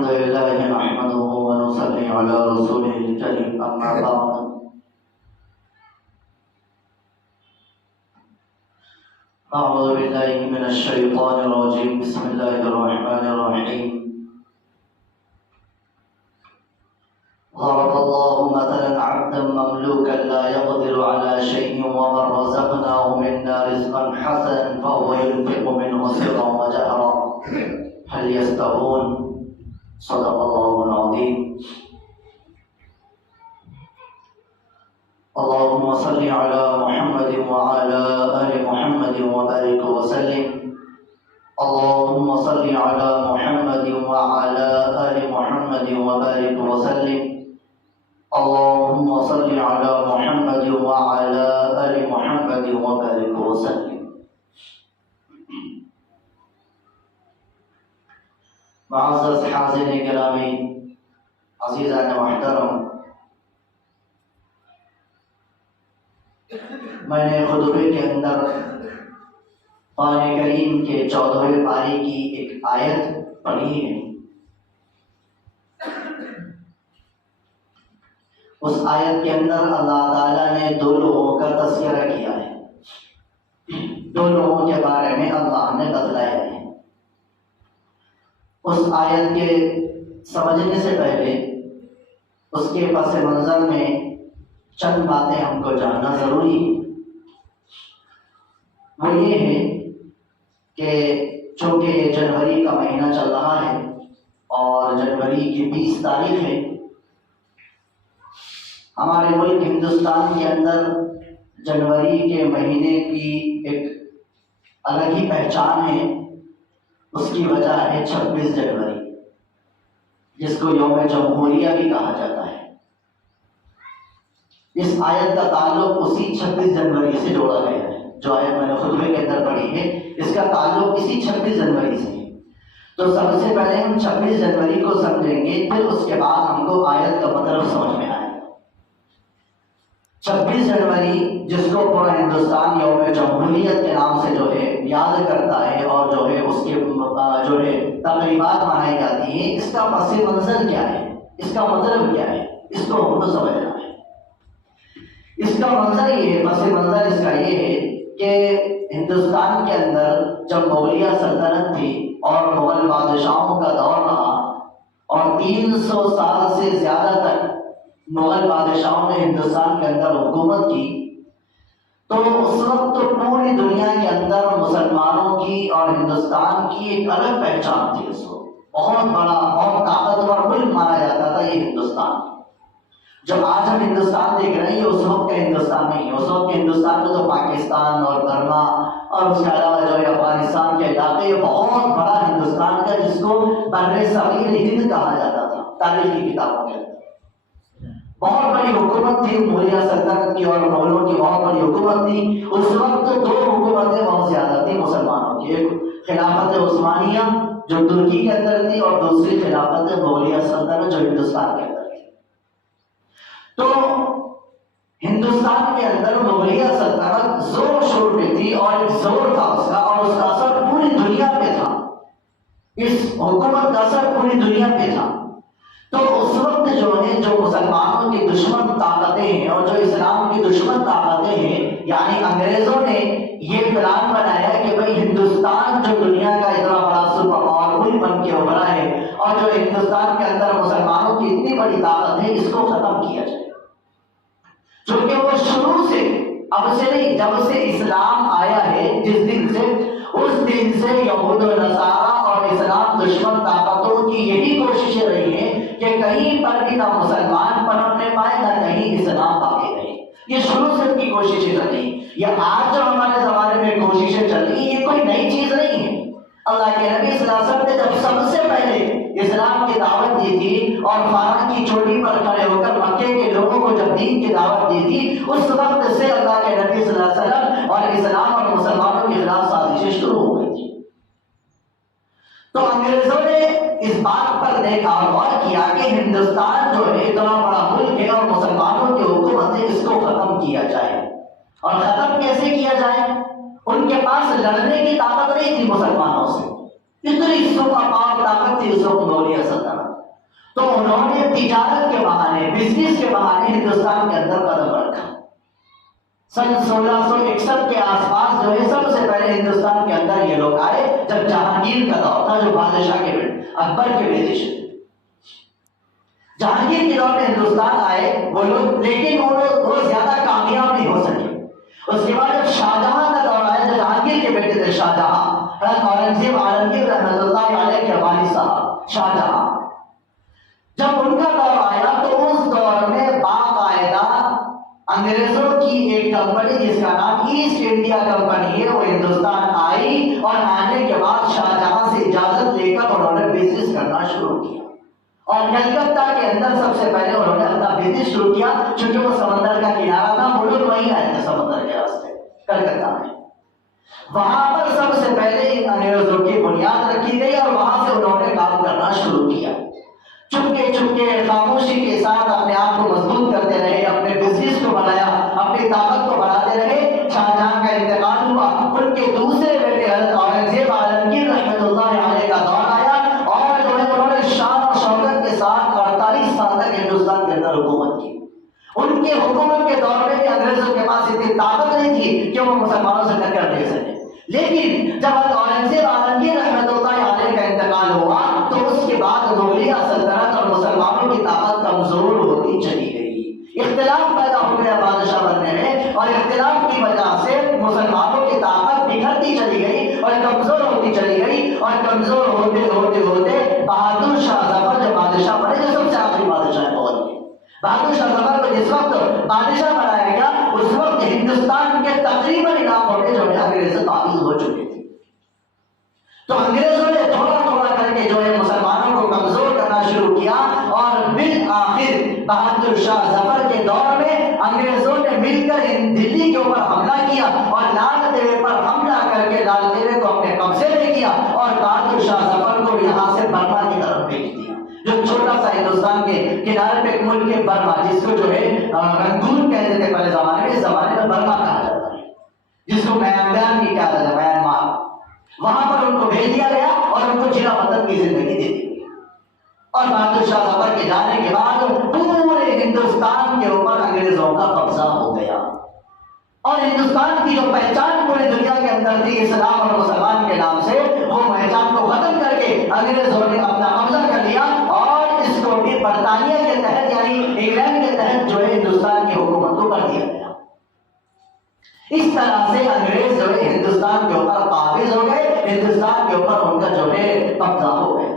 الحمد لله نحمده ونصلي على رسوله الكريم أما بعد أعوذ بالله من الشيطان الرجيم بسم الله الرحمن الرحيم ضرب الله مثلا عبدا مملوكا لا يقدر على شيء ومن رزقناه منا رزقا حسنا فهو ينفق منه سرا وجهرا هل يستوون صدق الله العظيم اللهم صل على محمد وعلى آل محمد وبارك وسلم اللهم صل على محمد وعلى آل محمد وبارك وسلم اللهم صل على محمد وعلى آل محمد وبارك وسلم معزز حاضرین گرامی عزیزان محترم، میں نے خطبے کے اندر قرآن کریم کے 14ویں پارے کی ایک آیت پڑھی ہے۔ اس آیت کے اندر اللہ تعالیٰ نے 2 لوگوں کا تذکرہ کیا ہے، 2 لوگوں کے بارے میں اللہ نے بتلایا ہے۔ اس آیت کے سمجھنے سے پہلے اس کے پس منظر میں چند باتیں ہم کو جاننا ضروری ہے۔ وہ یہ ہے کہ چونکہ جنوری کا مہینہ چل رہا ہے اور جنوری کی 20 تاریخ ہے، ہمارے ملک ہندوستان کے اندر جنوری کے مہینے کی ایک الگ ہی پہچان ہے۔ اس کی وجہ ہے 26 جنوری، جس کو یوم جمہوریہ بھی کہا جاتا ہے۔ اس آیت کا تعلق اسی 26 جنوری سے جوڑا گیا ہے۔ جو آیت میں نے خطبے کے اندر پڑھی ہے، اس کا تعلق اسی 26 جنوری سے ہے۔ تو سب سے پہلے ہم 26 جنوری کو سمجھیں گے، پھر اس کے بعد ہم کو آیت کا مطلب سمجھ میں آئے گا۔ 26 جنوری جس کو پورا ہندوستان یوم جمہوریت کے نام سے جو ہے یاد کرتا ہے، اور جو ہے اس کے جو ہے تقریبات منائی جاتی ہیں، اس کا پس منظر کیا ہے، اس کا مطلب کیا ہے، اس کو ہم کو سمجھنا ہے۔ اس کا منظر یہ ہے، پس منظر اس کا یہ ہے کہ ہندوستان کے اندر جب مغلیہ سلطنت تھی اور مغل بادشاہوں کا دور رہا اور 300 سال سے زیادہ تک مغل بادشاہوں نے ہندوستان کے اندر حکومت کی، تو اس وقت تو پوری دنیا کے اندر مسلمانوں کی اور ہندوستان کی ایک الگ پہچان تھی۔ اس وقت بہت بڑا، بہت طاقتور ملک مانا جاتا تھا یہ ہندوستان۔ جب آج ہم ہندوستان دیکھ رہے ہیں، یہ اس وقت کا ہندوستان نہیں ہے۔ اس وقت کے ہندوستان میں تو پاکستان اور برما اور اس کے علاوہ جو ہے افغانستان کے علاقے، یہ بہت بڑا ہندوستان کا، جس کو بر صغیر ہند کہا جاتا تھا تاریخ کی کتابوں کے اندر۔ بہت بڑی حکومت تھی مغلیہ سلطنت کی، اور مغلوں کی بہت بڑی حکومت تھی۔ اس وقت 2 حکومتیں بہت زیادہ تھیں مسلمانوں کی، ایک خلافت عثمانیہ جو ترکی کے اندر تھی، اور دوسری خلافت مغلیہ سلطنت جو ہندوستان کے اندر تھی۔ تو ہندوستان کے اندر مغلیہ سلطنت زور شور پہ تھی، اور ایک زور تھا اس کا، اور اس کا اثر پوری دنیا پہ تھا۔ اس حکومت کا اثر پوری دنیا پہ تھا۔ تو اس وقت جو ہے، جو مسلمانوں کی دشمن طاقتیں ہیں اور جو اسلام کی دشمن طاقتیں ہیں، یعنی انگریزوں نے یہ پلان بنایا کہ بھئی ہندوستان جو دنیا کا اتنا بڑا سپر پاور ملک بن کے ابھرا ہے، اور جو ہندوستان کے اندر مسلمانوں کی اتنی بڑی طاقت ہے، اس کو ختم کیا جائے۔ چونکہ وہ شروع سے، اب سے نہیں، جب سے اسلام آیا ہے، جس دن سے، اس دن سے یہود و نصارہ اور اسلام دشمن طاقتوں کی یہی کوششیں رہی ہیں کہ کہیں پر بھی نہ مسلمان پنپنے پائے، نہ کہیں اسلام باقی رہے۔ یہ شروع سے ان کی کوششیں چل رہی ہیں۔ یہ آج جو ہمارے زمانے میں کوششیں چل رہی ہیں، یہ کوئی نئی چیز نہیں ہے۔ اللہ کے نبی صلی اللہ علیہ وسلم نے جب سب سے پہلے اسلام کی دعوت دی تھی، اور فاران کی چوٹی پر کھڑے ہو کر مکے کے لوگوں کو جب دین کی دعوت دی تھی، اس وقت سے اللہ کے نبی صلی اللہ علیہ وسلم اور اسلام اور مسلمانوں کے خلاف سازشیں شروع ہو گئی تھی۔ تو انگریزوں نے اس بات پر دیکھا اور غور کیا کہ ہندوستان جو ہے اتنا بڑا ملک ہے، اور مسلمانوں کی حکومت ہے، اس کو ختم کیا جائے۔ اور ختم کیسے کیا جائے؟ ان کے پاس لڑنے کی طاقت نہیں تھی مسلمانوں سے، اتنی سپر پاور طاقت تھی اس وقت مغلیہ سلطنت. تو انہوں نے تجارت کے بہانے، بزنس کے بہانے ہندوستان کے اندر قدم رکھا. سن 1661 کے آس پاس جو ہے سب سے پہلے ہندوستان کے اندر یہ لوگ آئے، جب جہانگیر کا دور تھا، جو بادشاہ کے بیٹے اکبر کے بیٹے تھے. جہانگیر کے دور میں ہندوستان آئے وہ لوگ، لیکن وہ زیادہ کامیاب نہیں ہو سکے. اس کے بعد جب شاہجہاں کا دور آیا، جو جہانگیر کے بیٹے تھے شاہجہاں، اورنگزیب عالمگیر رحمۃ اللہ علیہ کے والد صاحب شاہجہاں، جب ان کا دور آیا تو اس دور میں باقاعدہ انگریزوں کی ایک کمپنی جس کا نام ایسٹ انڈیا کمپنی ہے وہ ہندوستان آئی، اور آنے کے بعد شاہجہاں سے اجازت لے کر انہوں نے بزنس کرنا شروع کیا. اور کلکتہ کے اندر سب سے پہلے انہوں نے اپنا بزنس شروع کیا، چونکہ وہ سمندر کا کنارہ تھا، وہ لوگ وہیں آئے تھے سمندر کے راستے کلکتہ میں. وہاں پر سب سے پہلے ان انگریزوں کی بنیاد رکھی گئی اور وہاں سے انہوں نے کام کرنا شروع کیا. چپکے چپکے خاموشی کے ساتھ اپنے آپ کو مضبوط کرتے رہے، اپنے بزنس کو بڑھایا، اپنی طاقت کو بڑھاتے رہے. شاہجہاں کا انتقال ہوا، ان کے دوسرے بیٹے حضرت اورنگزیب عالمگیر رحمۃ اللہ علیہ کا دور آیا، اور جو ہے انہوں نے شان اور شوکت کے ساتھ 48 سال تک ہندوستان کے اندر حکومت کی. ان کے حکومت کے دور میں بھی انگریزوں کے پاس اتنی طاقت نہیں تھی کہ وہ مسلمانوں سے ٹکر دے سکے. لیکن جب اورنگزیب عالمگیر رحمۃ اللہ علیہ کا انتقال ہوا تو اس کے بعد مغلیہ سلطنت اور مسلمانوں کی طاقت کمزور ہوتی چلی گئی. اختلاف پیدا ہو گیا بادشاہ بننے میں، اور اختلاف کی وجہ سے مسلمانوں کی طاقت بکھرتی چلی گئی اور کمزور ہوتی چلی گئی. اور کمزور ہوتے ہوتے ہوتے بہادر شاہ ظفر جو بادشاہ بنے، جو سب سے آخری بادشاہ ہے بہادر شاہ ظفر کو جس وقت بادشاہ بنایا گیا، اس وقت ہندوستان کے تقریباً علاقوں جو ہے انگریز سے قابض ہو چکے تھے. تو انگریزوں نے تھوڑا تھوڑا کر کے جو ہے مسلمانوں کو کمزور کرنا شروع کیا، اور بالآخر بہادر شاہ ظفر کے دور میں انگریزوں نے مل کر دلی کے اوپر حملہ کیا اور لال قلعے پر حملہ کر کے لال قلعے کو اپنے قبضے میں کیا، اور بہادر شاہ ظفر کو یہاں سے برما کی طرف بھیج دیا، جو چھوٹا سا ہندوستان کے کنارے پہ ایک ملک ہے برما، جس کو جو ہے رنگون کہتے تھے پہلے زمانے میں، اس زمانے میں برما کہا جاتا ہے، جس کو میانمار بھی کہا جاتا ہے، میانمار. وہاں پر ان کو بھیج دیا گیا اور ان کو جلا وطن کی زندگی دے دی گئی. اور بہادر شاہ ظفر کے جانے کے بعد پورے ہندوستان کے اوپر انگریزوں کا قبضہ ہو گیا، اور ہندوستان کی جو پہچان پوری دنیا کے اندر تھی اسلام اور مسلمان کے نام سے، وہ پہچان کو ختم کر کے انگریزوں نے اپنا قبضہ کر لیا، اور اس کو بھی برطانیہ کے تحت یعنی انگلینڈ کے تحت جو ہے ہندوستان کی حکومت کو کر دیا گیا. اس طرح سے انگریز جو ہے ہندوستان کے اوپر قابض ہو گئے، ہندوستان کے اوپر ان کا جو ہے قبضہ ہو گئے.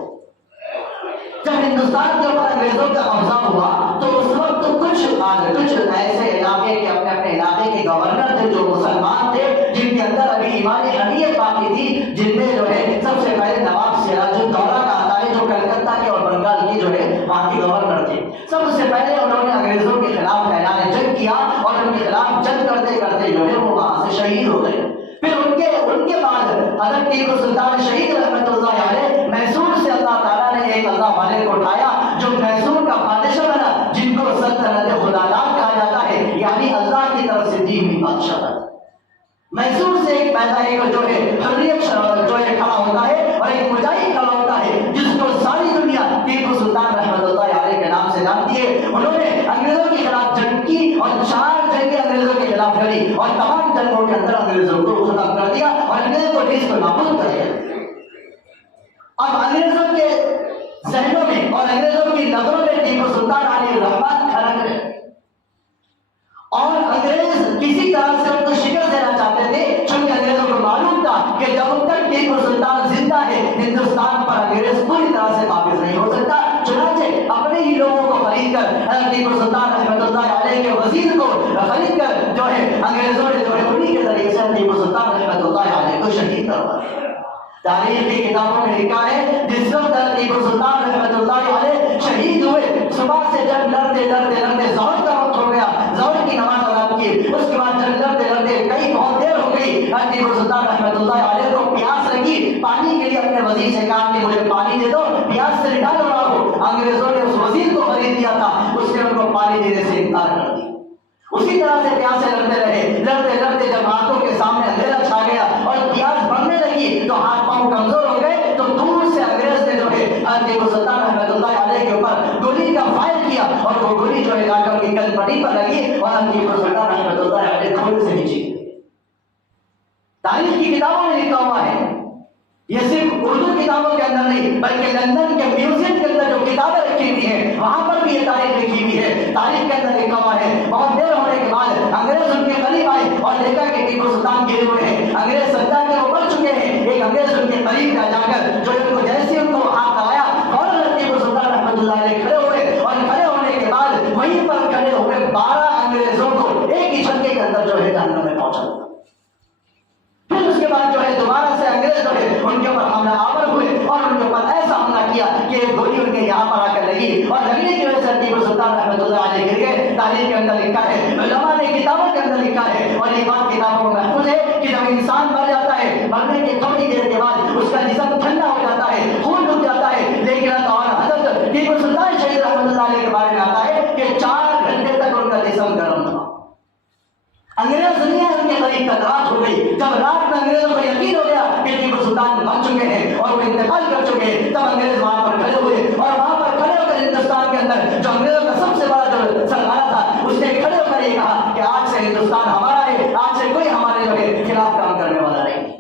جب ہندوستان کے اوپر انگریزوں کا قبضہ ہوا تو اس وقت کچھ ایسے علاقے کے اپنے اپنے علاقے کے گورنر تھے جو مسلمان تھے، جن کے اندر ابھی ایمان حمیت باقی تھی، جن میں جو ہے سب سے پہلے نواب سراج الدولہ کا آتا ہے، جو کلکتہ کے اور بنگال کے جو ہے وہاں کے گورنر تھے. سب سے پہلے انہوں نے انگریزوں کے خلاف اعلان جنگ کیا، اور ان کے خلاف جنگ کرتے کرتے جو ہے وہ وہاں سے شہید ہو گئے. پھر ان کے بعد حضرت ٹیپو سلطان شہید رحمۃ اللہ علیہ میسور سے اللہ تعالیٰ نے ایک اللہ والے کو اٹھایا جو میسور کا بادشاہ بنا، جن کو سلطنت خداداد کہا جاتا ہے، یعنی اللہ کی طرف سے دی ہوئی بادشاہ بنا. میسور سے ایک پیدا ایک جو ہے حریت جو ہے کھڑا ہوتا ہے، اور ایک مجاہد کھڑا ہوتا ہے، جس کو ساری دنیا ٹیپو سلطان رحمۃ اللہ علیہ کے نام سے جانتی ہے. انہوں نے انگریزوں کے خلاف جنگ کی، اور 4 جنگیں انگریزوں کے خلاف لڑی، اور تمام جنگوں کے اندر انگریزوں کو ختم کر دیا، اور انگریزوں کو نیز کو نابود کر دیا. اب انگریزوں کے ذہنوں میں اور انگریزوں کی نظروں میں ٹیپو سلطان علیہ الرحمن کھڑک رہے، اور انگریز کسی طرح سے ان کو شکست دینا چاہتے تھے، چونکہ انگریزوں کو معلوم تھا کہ جب تک ٹیپو سلطان زندہ ہے ہندوستان پر انگریز پوری طرح سے قابض نہیں ہو سکتا. چنانچہ اپنے ہی لوگوں کو خرید کر ٹیپو سلطان رحمۃ اللہ علیہ کے وزیر کو خرید کر جو ہے انگریزوں نے جو ہے انہی کے ذریعے سے ٹیپو سلطان رحمۃ اللہ علیہ کو شہید کروا دیا. تاریخ کی کتابوں میں لکھا ہے جس وقت ٹیپو سلطان رحمۃ اللہ علیہ شہید ہوئے، صبح سے جب لڑتے لڑتے لڑتے ظہر کا وقت ہو گیا، ظہر کی نماز ادا کی، اس کے بعد جب لڑتے لڑتے کئی بہت دیر ہو گئی، ٹیپو سلطان رحمۃ اللہ علیہ کو پیاس لگی، پانی کے لیے اپنے وزیر سے کہا کہ مجھے پانی دے دو، پیاس سے نکال رہا ہو. انگریزوں نے اس وزیر کو خرید لیا تھا، اس نے ان کو پانی دینے سے انکار کر دیا. اسی طرح سے پیاسے لڑتے رہے، لڑتے لڑتے جب آنکھوں کے سامنے اندھیرا چھا گیا اور پیاس بڑھنے لگی تو ہاتھ پاؤں کمزور ہو گئے، تو تو دور سے انگریز نے جو ہے حضرت ٹیپو سلطان رحمۃ اللہ علیہ کے اوپر گولی کا فائر کیا اور وہ گولی جو ہے جا کر کی کل پٹی پر لگی اور حضرت ٹیپو سلطان رحمۃ اللہ علیہ کھوڑے سے نیچے گئے۔ تاریخ کی کتابوں میں لکھا ہوا ہے، یہ صرف اردو کتابوں کے اندر نہیں بلکہ لندن کے میوزیم کے اندر جو کتابیں رکھی ہوئی ہیں وہاں پر بھی یہ تاریخ لکھی ہوئی ہے۔ تاریخ کے اندر لکھا ہوا ہے بہت دیر ہونے کے بعد انگریز ان کے قریب آئے اور دیکھا کہ ٹیپو سلطان گرے ہوئے ہیں، انگریز سجدہ کے وہ مر چکے ہیں۔ ایک انگریز ان کے قریب جا کر جو ان کو جیسے ان کو ہاتھ لگایا فوراً ٹیپو سلطان رحمۃ اللہ علیہ کھڑے ہوئے اور کھڑے ہونے کے بعد وہیں پر کھڑے ہوئے 12 انگریزوں کو ایک ہی جھٹکے کے اندر جو ہے جہنم میں پہنچا۔ پھر اس کے بعد جو ہے دوبارہ سے انگریز جو ہے ان کے اوپر حملہ آور ہوئے اور ان کے اوپر ایسا حملہ کیا کہ ایک گولی ان کے یہاں پر آ کر لگی اور لگنے کی وجہ سے ٹیپو سلطان رحمۃ اللہ علیہ گر گئے۔ تاریخ کے اندر لکھا ہے، علماء نے کتابوں کے اندر لکھا ہے اور یہ بات کتابوں میں محفوظ ہے کہ جب انسان مر جاتا ہے مرنے کے تھوڑی دیر کے بعد اس کا جسم ٹھنڈا ہو جاتا ہے، خون رک جاتا ہے، لیکن اور حضرت ٹیپو سلطان شہید رحمۃ اللہ علیہ کے بارے میں آتا ہے کہ 4 گھنٹے تک ان کا جسم گرم تھا۔ انگریز دنیا ان کے قریب تک رات ہو گئی، جب رات میں انگریزوں کو یقین ہو گیا کہ ٹیپو سلطان مر چکے ہیں اور وہ انتقال کر چکے ہیں، تب انگریز وہاں پر کھڑے ہوئے اور وہاں پر کھڑے ہو کر ہندوستان کے اندر جو انگریزوں کا سب سے بڑا جو سرمایہ تھا اس نے کھڑے ہو کر یہ کہا کہ آج سے ہندوستان ہمارا ہے، آج سے کوئی ہمارے جو ہے خلاف کام کرنے والا نہیں۔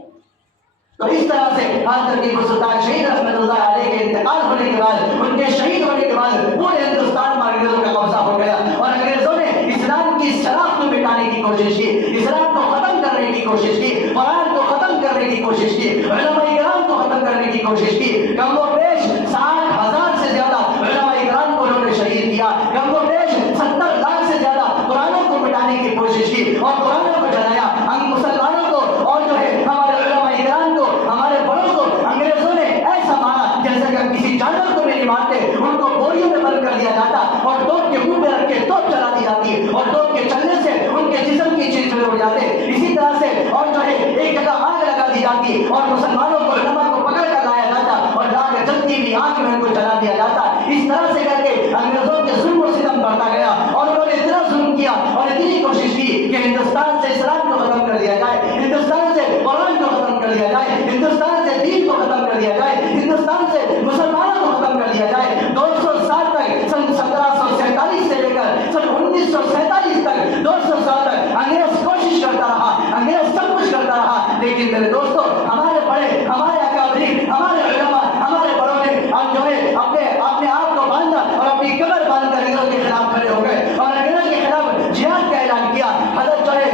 تو اس طرح سے حضرت ٹیپو سلطان شہید رحمۃ اللہ علیہ کے انتقال ہونے کے بعد ان کے شہید ہونے کے بعد پورے ہندوستان میں انگریزوں کا قبضہ ہو گیا اور انگریزوں نے اسلام کی شناخت کو مٹانے کی کوشش کی، اسلام کو ختم کرنے کی کوشش کی، قرآن کو ختم کرنے کی کوشش کی، علماء کرام کو ختم کرنے کی کوشش کی۔ کم و بیش 60,000 سے زیادہ علماء کرام کو انہوں نے شہید کیا، کم و بیش 70 لاکھ سے زیادہ قرآنوں کو مٹانے کی کوشش کی اور قرآنوں کو جلایا۔ ہم مسلمانوں کو اور جو ہے ہمارے علماء کرام کو، ہمارے بڑوں کو انگریزوں نے ایسا مارا جیسے کہ کسی جانور کو نہیں مارتے، ان کو بوریوں میں بند کر دیا جاتا اور توپ کے منہ میں رکھ کے توپ چلا دی جاتی اور توپ کے چلنے سے ان کے جسم کی چیزیں اڑ جاتے۔ اسی طرح سے اور جو ہے ایک جگہ آگ لگا دی جاتی اور مسلمانوں کو علماء کو پکڑ کر لایا جاتا اور لا کے جلتی ہوئی آگ میں ان کو جلا دیا جاتا۔ اس طرح سے کر کے انگریزوں کے ظلم و ستم بڑھتا گیا اور انہوں نے اتنا ظلم کیا اور اتنی کوشش کی کہ ہندوستان سے اسلام کو ختم کر دیا جائے، ہندوستان سے قرآن کو ختم کر دیا جائے، ہندوستان سے دین کو ختم کر دیا جائے، ہندوستان سے مسلمانوں کو ختم کر دیا جائے۔ 200 سال تک سن 1747 سے لے کر سن 1947 تک 200 سال تک انگریز کوشش کرتا رہا، انگریز سب کچھ کرتا رہا، لیکن میرے دوستو ہمارے بڑے، ہمارے اکابرین، ہمارے علماء، ہمارے بڑوں نے اب جو ہے اپنے آپ کو باندھا اور اپنی کمر باندھ کر انگریزوں کے خلاف کھڑے ہو گئے اور انگریزوں کے خلاف جہاد کا اعلان کیا۔ حضرت جو ہے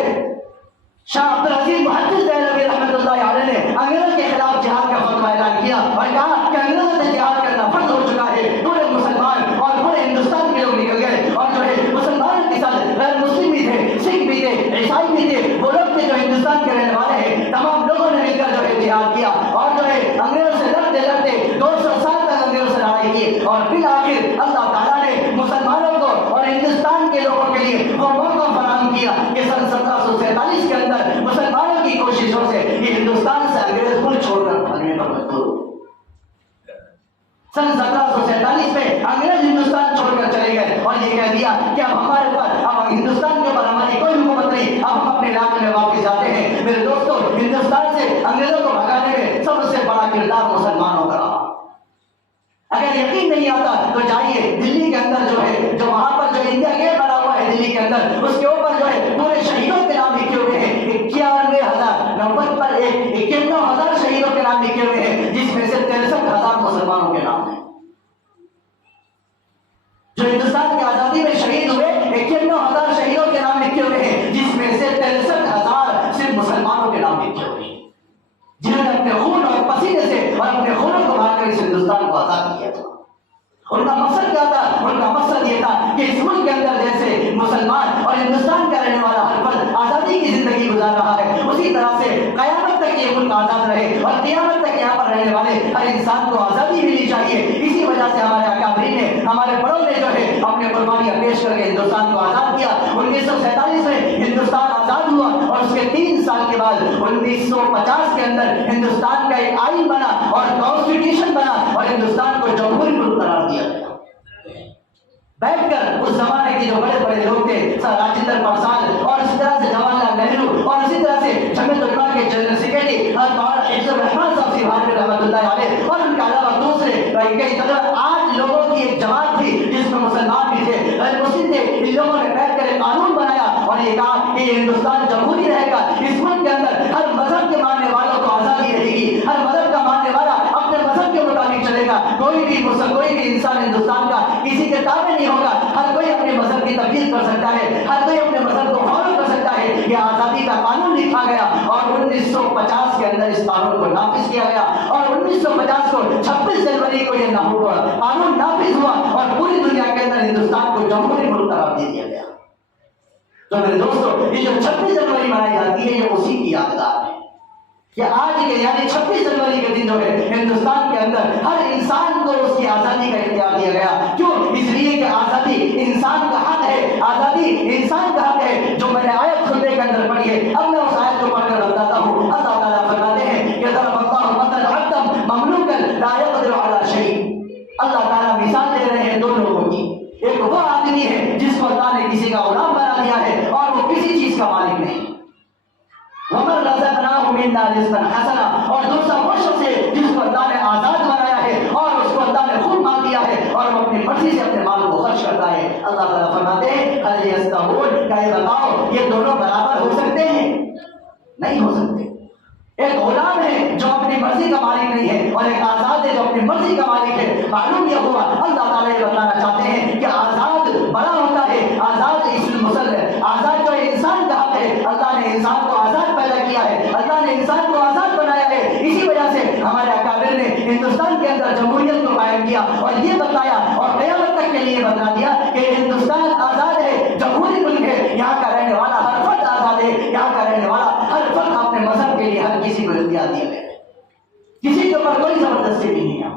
شاہ عبدالعزیز محدث دہلوی رحمۃ اللہ علیہ نے انگریزوں کے خلاف جہاد کا فتویٰ اعلان کیا اور کہا کہ انگریزوں سے جہاد کرنا فرض ہو چکا ہے۔ پورے مسلمان اور پورے ہندوستان کے لوگ نکل گئے اور جو ہے مسلمانوں کے ساتھ غیر مسلم بھی تھے، سکھ بھی تھے، عیسائی بھی تھے، وہ لوگ تھے جو ہندوستان کے رہنے والے ہیں، تمام لوگوں نے مل کر جو ہے جہاد کیا اور جو ہے انگریزوں سے لڑتے لڑتے 200 سال تک انگریزوں سے لڑائی کی اور بالآخر اللہ تعالیٰ نے مسلمانوں کو اور ہندوستان کے لوگوں کے لیے وہ موقع فراہم کیا کہ سن 1747 کے اندر مسلمانوں کی کوششوں سے یہ ہندوستان سے انگریز ملک چھوڑ کر بھاگنے پر مجبور ہوئے۔ سن 1747 میں انگریز ہندوستان چھوڑ کر چلے گئے اور یہ کہہ دیا کہ اب ہمارے اوپر، اب ہندوستان کے اوپر ہماری کوئی حکومت نہیں، اب ہم اپنے علاقے میں واپس جاتے ہیں۔ میرے دوستو ہندوستان سے انگریزوں کو بھگانے میں سب سے بڑا کردار مسلمانوں کا رہا۔ اگر یقین نہیں آتا تو جائیے دلی کے اندر جو ہے، جو وہاں پر جو انڈیا گیٹ بنا ہوا ہے دلی کے اندر، اس کے اوپر جو ہے پورے شہیدوں کے نام لکھے ہوئے ہیں۔ 91,000 نومبر پر 91,000 شہیدوں کے نام لکھے ہوئے ہیں، جس میں سے 63,000 مسلمانوں کے نام ہیں جو ہندوستان کی آزادی میں شہید ہوئے۔ 91,000 شہیدوں کے نام لکھے ہوئے ہیں، جس میں سے 63,000 صرف مسلمانوں کے نام لکھے ہوئے ہیں، جنہوں نے اپنے خون اور پسینے سے اور اپنے خونوں کو بہا کر اس ہندوستان کو آزاد کیا تھا۔ ان کا مقصد کیا تھا؟ ان کا مقصد یہ تھا کہ اس ملک کے اندر جیسے مسلمان اور ہندوستان کا رہنے والا ہر فرد آزادی کی زندگی گزار رہا ہے، اسی طرح سے قیامت تک یہ ملک آزاد رہے اور قیامت تک یہاں پر رہنے والے ہر انسان کو آزادی ملنی چاہیے۔ اسی وجہ سے ہمارے اکابرین نے، ہمارے بڑوں نے جو ہے اپنے قربانیاں پیش کر کے ہندوستان کو آزاد کیا۔ 1947 میں ہندوستان آزاد ہوا اور اس کے 3 سال کے بعد 1950 کے اندر ہندوستان کا ایک آئین بنا اور کانسٹیٹیوشن بنا اور ہندوستان کو جمہوری ملک قرار دیا گیا۔ بیٹھ کر اس زمانے کے جو بڑے بڑے لوگ تھے، سر راجندر پرساد اور اسی طرح سے جواہر لال نہرو اور اسی طرح سے جمعیت علماء کے جنرل سیکرٹری مولانا حفظ الرحمان صاحب سیوانی رحمۃ اللہ علیہ اور ان کے علاوہ دوسرے کئی تقریباً 8 لوگوں کی ایک جماعت تھی جس میں مسلمان بھی تھے، غیر مسلم تھے۔ ان لوگوں نے بیٹھ کر ایک قانون بنایا اور یہ کہا کہ یہ ہندوستان جمہوری رہے گا، اس ملک کے اندر ہر مذہب کے ماننے والوں کو آزادی رہے گی، ہر مذہب کا ماننے والا اپنے مذہب کے مطابق چلے گا، کوئی بھی انسان ہندوستان کا کسی کے تابع نہیں ہوگا، ہر کوئی اپنے مذہب کی تبدیل کر سکتا ہے، ہر کوئی اپنے مذہب کو فالو کر سکتا ہے۔ یہ آزادی کا قانون لکھا گیا اور 1950 کے اندر اس قانون کو نافذ کیا گیا اور 1950 کو 26 جنوری کو یہ قانون نافذ ہوا اور پوری دنیا کے اندر ہندوستان کو جمہوری ملک قرار دے دیا گیا۔ تو میرے دوستو، یہ جو 26 جنوری منائی جاتی ہے یہ اسی کی یادگار ہے کہ آج کے یعنی 26 جنوری کے دن جو ہے ہندوستان کے اندر ہر انسان کو اس کی آزادی کا اختیار دیا گیا۔ کیوں؟ اس لیے کہ آزادی انسان کا حق ہے، آزادی انسان کا حق ہے، جو میں نے آیت خطبے کے اندر پڑھی ہے۔ اب میں اس آیت کو پڑھ کر بتاتا ہوں۔ اللہ تعالیٰ فرماتے ہیں کہ ضرب اللہ مثلا عبدا مملوکا لا يقدر على شيء۔ اللہ تعالیٰ مثال دے رہے ہیں دو لوگوں کی، ایک وہ آدمی ہے جس کو اللہ نے کسی کا غلام بنا دیا ہے اور وہ کسی چیز کا مالک نہیں، وَمَن رَزَقْنَاهُ مِنَّا رِزْقًا حَسَنًا، اور دوسرا وہ شخص ہے جس کو اللہ نے آزاد بنایا ہے اور اس کو اللہ نے خود مال دیا ہے اور وہ اپنی مرضی سے اپنے مال کو خرچ کرتا ہے۔ اللہ تعالیٰ فرماتے ہیں هَلْ يَسْتَوُونَ، کیا یہ بتاؤ یہ دونوں برابر ہو سکتے ہیں؟ نہیں ہو سکتے۔ ایک غلام ہے جو اپنی مرضی کا مالک نہیں ہے اور ایک آزاد ہے جو اپنی مرضی کا مالک ہے۔ معلوم یہ ہوا اللہ تعالیٰ یہ بتانا چاہتے ہیں کہ آزاد بڑا ہوتا ہے، آزاد اسم مسلم، آزاد جو انسان کا حق ہے۔ اللہ نے انسان کو آزاد پیدا کیا ہے، اللہ نے انسان کو آزاد بنایا ہے۔ اسی وجہ سے ہمارے اکابر نے ہندوستان کے اندر جمہوریت کو قائم کیا اور یہ بتایا اور قیامت تک کے لیے بتا دیا کہ ہندوستان آزاد ہے، جمہوری ملک ہے، یہاں کا رہنے والا ہر فرد آزاد ہے، یہاں کا رہنے والا ہر فرد اپنے مذہب کے لیے ہر کسی کو اختیار دیا گیا ہے، کسی کے اوپر کوئی زبردستی بھی نہیں ہے۔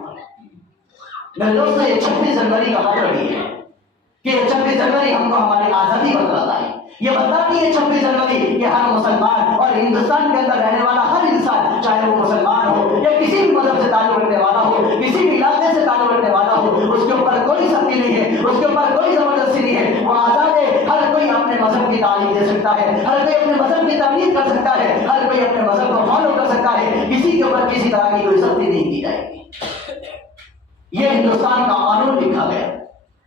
میرے دوستو، یہ 26 جنوری کا مطلب یہ ہے کہ 26 جنوری ہم کو ہماری آزادی بتلاتا ہے۔ یہ بتاتی ہے 26 جنوری کہ ہر مسلمان اور ہندوستان کے اندر رہنے والا ہر انسان، چاہے وہ مسلمان ہو یا کسی بھی مذہب سے تعلق رکھنے والا ہو، کسی بھی علاقے سے تعلق رکھنے والا ہو، اس کے اوپر کوئی سختی نہیں ہے، اس کے اوپر کوئی زبردستی نہیں ہے، وہ آزاد ہے۔ ہر کوئی اپنے مذہب کی تعلیم دے سکتا ہے، ہر کوئی اپنے مذہب کی تبلیغ کر سکتا ہے، ہر کوئی اپنے مذہب کو فالو کر سکتا ہے، کسی کے اوپر کسی طرح کی کوئی سختی نہیں کی جائے گی۔ یہ ہندوستان کا قانون لکھا گیا،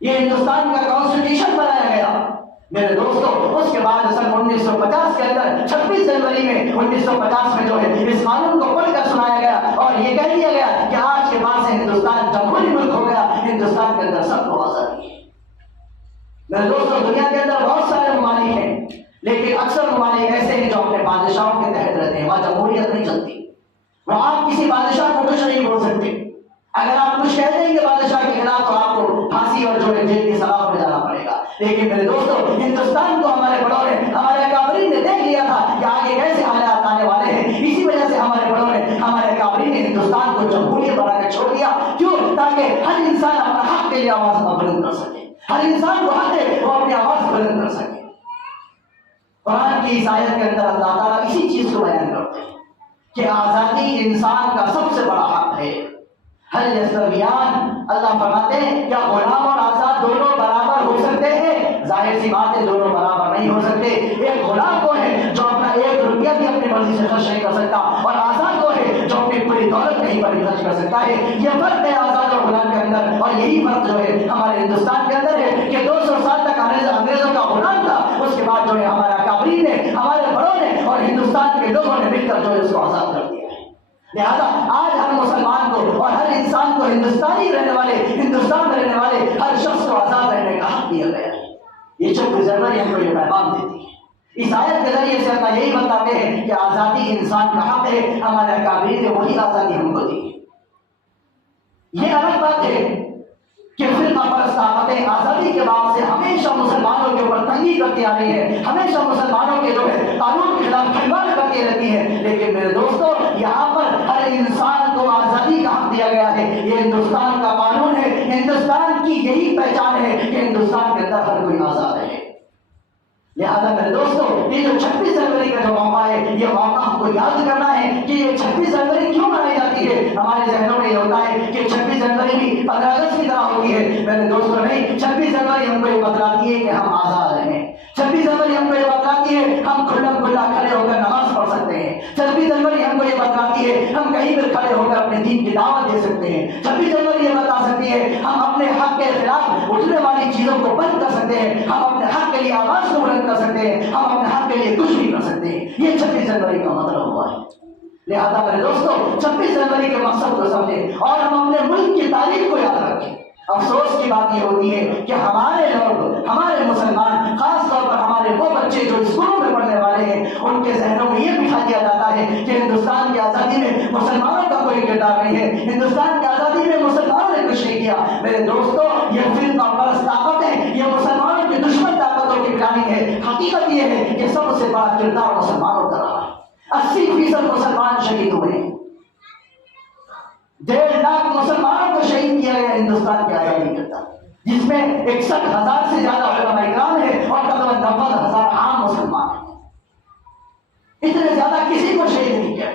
یہ ہندوستان کا کانسٹیٹیوشن بنایا گیا۔ میرے دوستو، اس کے بعد سن 1950 کے اندر 26 جنوری میں 1950 میں جو ہے اس قانون کو پڑھ کر سنایا گیا اور یہ کہہ دیا گیا کہ آج کے بعد سے ہندوستان جمہوری ملک ہو گیا، ہندوستان کے اندر سب کو آزادی ہے۔ میرے دوستو، دنیا کے اندر بہت سارے ممالک ہیں لیکن اکثر ممالک ایسے ہیں جو اپنے بادشاہوں کے تحت رہتے ہیں، وہاں جمہوریت نہیں چلتی، وہاں آپ کسی بادشاہ کو کچھ نہیں بول سکتے۔ اگر آپ کچھ کہہ دیں گے بادشاہ کے خلاف تو آپ کو پھانسی اور جو ہے جیل کی سزا میں جانا پڑے گا۔ لیکن میرے دوستو، ہندوستان کو ہمارے بڑوں نے، ہمارے اکابرین نے دیکھ لیا تھا کہ آگے کیسے حالات آنے والے ہیں، اسی وجہ سے ہمارے بڑوں نے، ہمارے اکابرین نے ہندوستان کو جمہوریت بنا کے چھوڑ دیا۔ کیوں؟ تاکہ ہر انسان اپنا حق کے لیے آواز بلند کر سکے، ہر انسان کو حق ہے وہ اپنی آواز بلند کر سکے۔ قرآن کی اس آیت کے اندر اللہ تعالیٰ اسی چیز کو بیان کرتے ہیں کہ آزادی انسان کا سب سے بڑا حق ہے۔ ہل یستویان، اللہ فرماتے ہیں کیا غلام اور آزاد دونوں برابر ہو سکتے ہیں؟ ظاہر سی بات ہے دونوں برابر نہیں ہو سکتے۔ ایک غلام کو ہے جو اپنا 1 روپیہ بھی اپنی مرضی سے خرچ نہیں کر سکتا اور آزاد کو ہے جو اپنی پوری دولت کہیں پر بھی خرچ کر سکتا ہے۔ یہ فرق ہے آزاد اور غلام کے اندر، اور یہی فرق جو ہے ہمارے ہندوستان کے اندر ہے کہ 200 سال تک انگریزوں کا غلام تھا، اس کے بعد جو ہے ہمارے اکابرین نے، ہمارے بڑوں نے اور ہندوستان کے لوگوں نے مل کر جو ہے اس کو آزاد کر دیا ہے۔ لہذا آج ہر مسلمان کو اور ہر انسان کو، ہندوستانی رہنے والے، ہندوستان میں رہنے والے ہر شخص کو آزاد رہنے کا حق دیا گیا ہے۔ یہ 26 جنوری ہم کو یہ پیغام دیتی ہے۔ اس آیت کے ذریعے سے اللہ یہی بتاتے ہیں کہ آزادی انسان کا حق ہے، ہمارے اکابرین نے وہی آزادی ہم کو دی ہے۔ یہ الگ بات ہے کہ فرقہ پرست طاقتیں آزادی کے بعد سے ہمیشہ مسلمانوں کے اوپر تنگی کرتی آ رہی ہے، ہمیشہ مسلمانوں کے جو ہے قانون کے خلاف کھلواڑ کرتی رہتی ہے۔ لیکن میرے دوستو، یہاں پر ہر انسان کو آزادی کا حق دیا گیا ہے۔ یہ ہندوستان کا قانون ہے، ہندوستان کی یہی پہچان ہے کہ ہندوستان کے اندر ہر کوئی آزاد ہے۔ لہذا میرے دوستو، یہ جو 26 جنوری کا جو موقع ہے، یہ موقع ہم کو یاد کرنا ہے کہ یہ 26 جنوری کیوں منائی جاتی ہے ہمارے ذہنوں میں یہ ہوتا ہے کہ 26 جنوری بھی 15 اگست کی طرح ہوتی ہے. میرے دوستوں نہیں، 26 جنوری ہم کو یہ بتلاتی ہے کہ ہم آزاد ہیں. 26 جنوری ہم کو یہ بتلاتی ہے ہم کھلم کھلا کھڑے ہو کر نماز پڑھ سکتے ہیں. 26 جنوری ہم کو یہ بتلاتی ہے ہم کہیں پر کھڑے ہو کر اپنے دین کی دعوت دے سکتے ہیں. 26 جنوری یہ بتا سکتی ہے ہم اپنے حق کے خلاف اٹھنے والی چیزوں کو بند کر سکتے ہیں. ہم اپنے حق کے لیے آواز کو بلند کر سکتے ہیں. ہم اپنے حق کے لیے کچھ بھی کر سکتے ہیں. یہ 26 جنوری کا مطلب ہوا ہے. لہذا میرے دوستوں 26 جنوری کے مقصد کو سمجھیں اور ہم اپنے ملک کی تاریخ کو یاد رکھیں. افسوس کی بات یہ ہوتی ہے کہ ہمارے لوگ، ہمارے مسلمان، خاص طور پر ہمارے وہ بچے جو اسکولوں میں پڑھنے والے ہیں، ان کے ذہنوں میں یہ بٹھا دیا جاتا ہے کہ ہندوستان کی آزادی میں مسلمانوں کا کوئی کردار نہیں ہے، ہندوستان کی آزادی میں مسلمانوں نے کچھ نہیں کیا. میرے دوستوں یہ فرقہ پرست طاقت ہے، یہ مسلمانوں کی دشمن طاقتوں کی پلاننگ ہے. حقیقت یہ ہے کہ سب سے بڑا کردار مسلمانوں کا رہا ہے. 80% مسلمان شہید ہوئے ہیں. 1.5 لاکھ مسلمانوں کو شہید کیا گیا ہندوستان کی آزادی کے تحت، جس میں 61,000 سے زیادہ علماء کرام ہیں اور تقریباً 90,000 عام مسلمان ہیں. اتنے زیادہ کسی کو شہید نہیں کیا.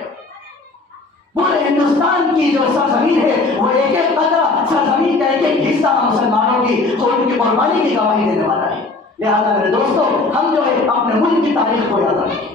پورے ہندوستان کی جو سرزمین ہے وہ ایک ایک قطرہ سرزمین کا ایک ایک حصہ مسلمانوں کی خون کی قربانی کی گواہی دینے والا ہے. لہذا میرے دوستوں ہم جو ہے اپنے ملک کی تاریخ کو یاد رکھیں.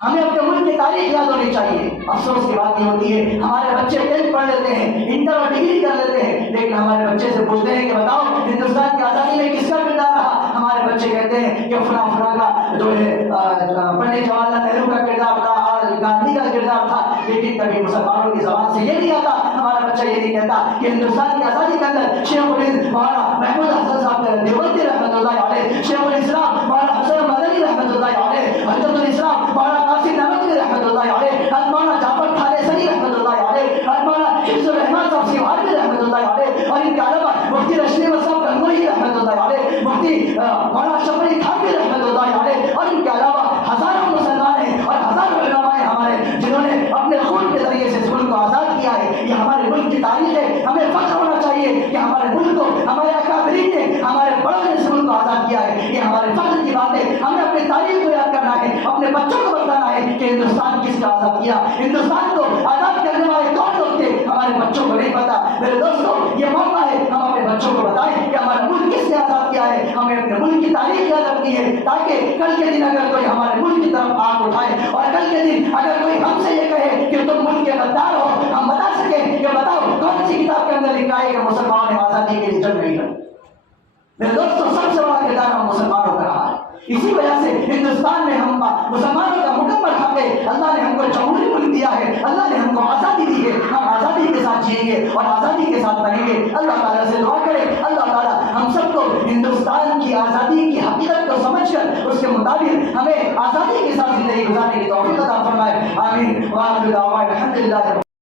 ہمیں اپنے ملک کی تاریخ یاد ہونی چاہیے. افسوس کی بات یہ ہوتی ہے ہمارے بچے 10th پڑھ لیتے ہیں، انٹر اور ڈگری کر لیتے ہیں، لیکن ہمارے بچے سے پوچھتے ہیں کہ بتاؤ ہندوستان کی آزادی میں کس کا کردار رہا؟ ہمارے بچے کہتے ہیں کہ فلاں فلاں کا جو ہے پنڈت جواہر لال نہرو کا کردار تھا اور گاندھی کا کردار تھا. لیکن کبھی مسلمانوں کی زبان سے یہ نہیں آتا، ہمارا بچہ یہ نہیں کہتا کہ ہندوستان کی آزادی کے اندر شیخ الہند مولانا محمود حسن صاحب دیوبندی رحمۃ اللہ علیہ، شیخ الاسلام مولانا حسن مدنی رحمۃ اللہ علیہ، حضرت الاسلام مولانا قاسم نانوتوی رحمۃ اللہ علیہ، مولانا جعفر تھانیسری رحمۃ اللہ علیہ، مولانا حفظ الرحمان صاحب سیواری رحمۃ اللہ علیہ، اور ان کے علاوہ مفتی رشید احمد صاحب گنگوہی رحمۃ اللہ علیہ، مفتی مولانا شفیع تھانوی رحمۃ اللہ علیہ، اور ان کے علاوہ ہزاروں مسلمان ہیں اور ہزاروں علماء ہیں ہمارے جنہوں نے اپنے خون کے ذریعے سے اس ملک کو آزاد کیا ہے. یہ ہمارے ملک کی تاریخ ہے. ہمیں فخر ہونا چاہیے کہ ہمارے ملک کو ہمارے اکابرین نے، ہمارے بڑوں نے اس ملک کو آزاد کیا ہے. یہ ہمارے فخر کی بات ہے. ہمیں اپنی تاریخ کو یاد کرنا ہے، اپنے بچوں کو بتانا ہے کہ ہندوستان کس کا آزاد کیا، ہندوستان کو آزاد کرنے والے کون لوگ تھے. ہمارے بچوں کو نہیں پتا. میرے دوستوں یہ موقع ہے ہم اپنے بچوں کو بتائیں کہ ہمارا ملک کس نے آزاد کیا ہے. ہمیں اپنے ملک کی تاریخ یاد رکھنی ہے تاکہ کل کے دن اگر کوئی ہمارے ملک کی طرف آنکھ اٹھائے اور کل کے دن اگر کوئی ہم سے یہ کہے کہ تم ملک کے غدار ہو، ہم بتا سکیں کہ بتاؤ کون سی کتاب کے اندر لکھا ہے کہ مسلمانوں نے آزادی کے لیے جنگ نہیں لڑی. میرے دوستوں سب سے بڑا کردار ہم مسلمانوں کا رہا ہے. اسی وجہ سے ہندوستان میں ہم مسلمانوں کا مکمل حق ہے. اللہ نے ہم کو جمہوری ملک دیا ہے، اللہ نے ہم کو آزادی دی ہے. ہم آزادی کے ساتھ جئیں گے اور آزادی کے ساتھ رہیں گے. اللہ تعالیٰ سے دعا کرے اللہ تعالیٰ ہم سب کو ہندوستان کی آزادی کی حقیقت کو سمجھ کر اس کے مطابق ہمیں آزادی کے ساتھ زندگی گزارنے کی توفیق عطا فرمائے. آمین. وآخر دعوانا الحمدللہ.